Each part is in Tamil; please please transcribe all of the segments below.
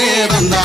தானே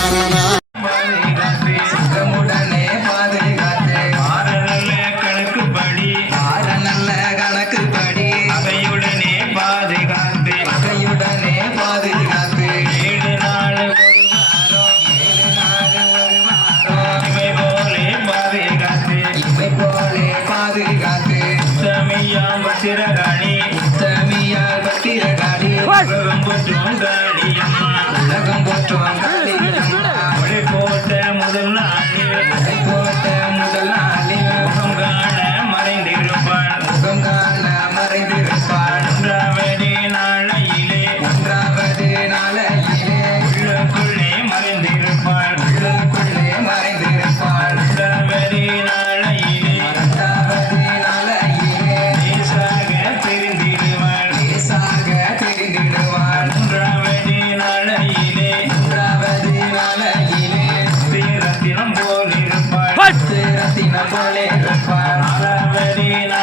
Sarada Vedina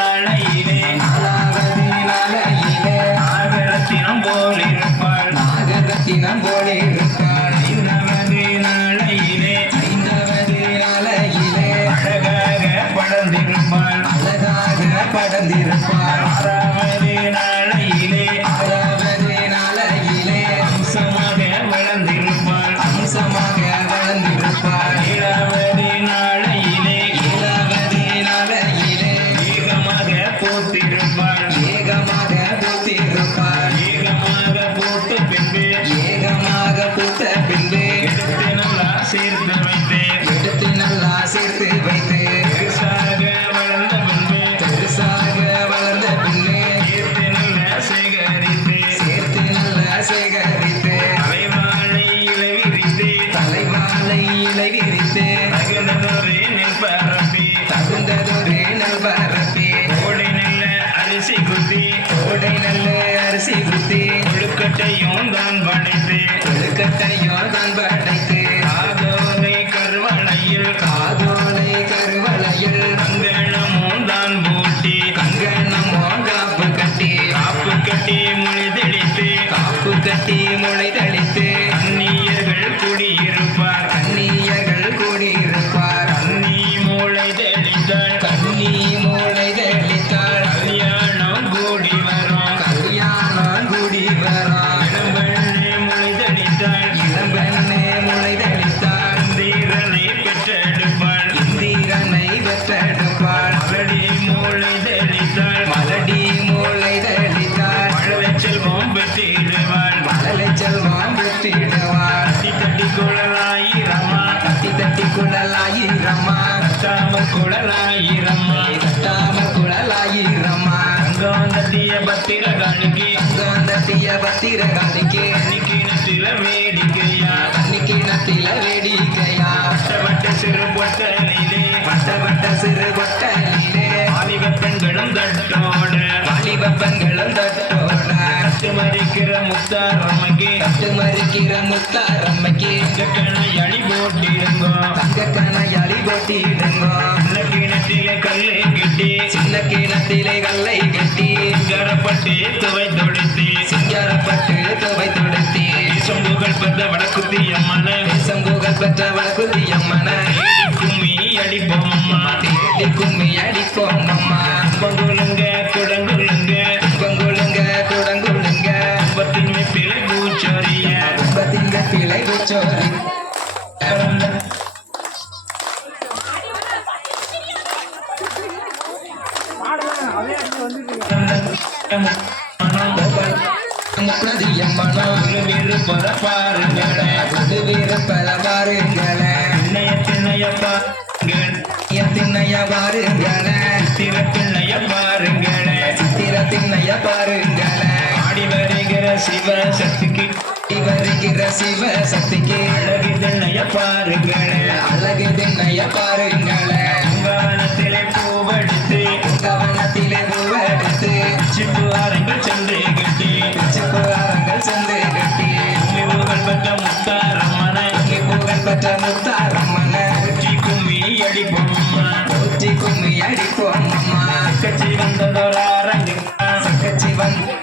தகுந்ததொரு நெல் பரப்பி. தகுந்ததொரு நல்வரப்பி கோடை நெல்ல அரிசி குத்தி. கோடை நல்ல அரிசி குத்தி. கொழுக்கட்டையும் தான் படைத்து கொழுக்கட்டையும் தான் படைத்து ஆதோனை கருவளையில். காதோலை கருவளையில். கங்கணமும் தான் பூட்டி. கங்கணமோ காப்பு கட்டி காப்பு கட்டி மொழி தெளித்து காப்பு கட்டி முளை தளித்து இந்திரனை மலடி மூளை தெளித்தாள் மலடி மூளை தெளித்தாள் மழலை செல்வம் பெற்றிடுவாள் மழலை செல்வம் பெற்றிடுவாள் தட்டி தட்டி குழலாயிரம்மா தட்டி தட்டி குழலாயிரம்மா கட்டாம குழலாயிரம்மா கட்டாம குழலாயிரம்மா அங்கம் தட்டிய பத்திரகாணிக்கு தத்திய பத்திரகாளிக்கு நிக்கிணத்தில சிறு வட்டலிலே வாலிப பெண்களும் தட்டோட வாலிப பெண்களும் தட்டோட கட்டு மறிக்கிற முத்தாரம்மைக்கு. கட்டு மறுக்கிற முத்தாரம்மைக்கு. கட்டண அடி போட்டிருங்கோ தங்க கணையாளி போட்டிடுங்கோ நல்ல கிணத்திலே கல்லு கட்டி. சின்ன கிணத்திலே கல்லை கட்டி. சிங்கரப்பட்டு துவை தொடுத்தி சிங்காரப்பட்டு துவை பெற்ற வடக்குத்தி அம்மன சம்புகள் பெற்ற வளகுதி அம்மன கும்மி அடிப்போம் அம்மா கும்மி அடிப்போம் அம்மா பங்குலுங்க குடங்குலுங்க பங்குளுங்க குடங்குளுங்க பத்தின் பிள்ளை பூச்சொரிய பத்திங்க பிழை விருப்பத பாருங்களே அது வீர பல பாருங்களே திண்ணைய திண்ணைய பாருங்கள் திண்ணைய பாருங்களே திற திண்ணைய பாருங்களே சித்திர திண்ணைய பாருங்களே ஆடி வருகிற சிவ சக்திக்கு வருகிற சிவ சக்திக்கு அழகு திண்ணைய பாருங்களே அழகு திண்ணைய பாருங்களே. பெற்ற முத்தாரம்மன போற்றி கும்மி அடிப்போம்மா போற்றி கும்மி அடிப்போம்மா கட்சி வந்ததோரா கட்சி வந்து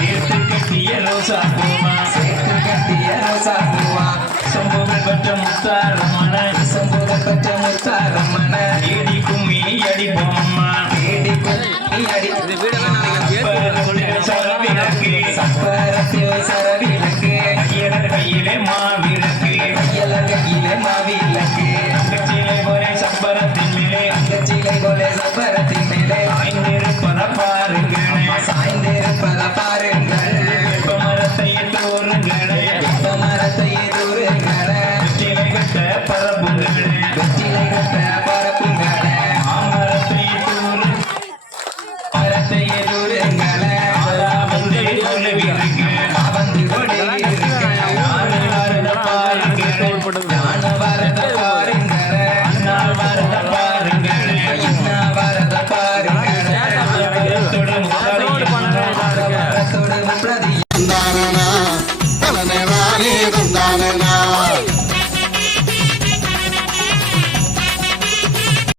சேர்த்து கட்டிய ரோசா பூமா சேர்த்து கட்டிய ரோசா பூமா சம்பவம் பெற்ற முத்தாரம்மன சம்பவம் பெற்ற முத்தாரம்மன ஏடி கும்மி அடிப்போம்மா ஏடி கும்மி அடி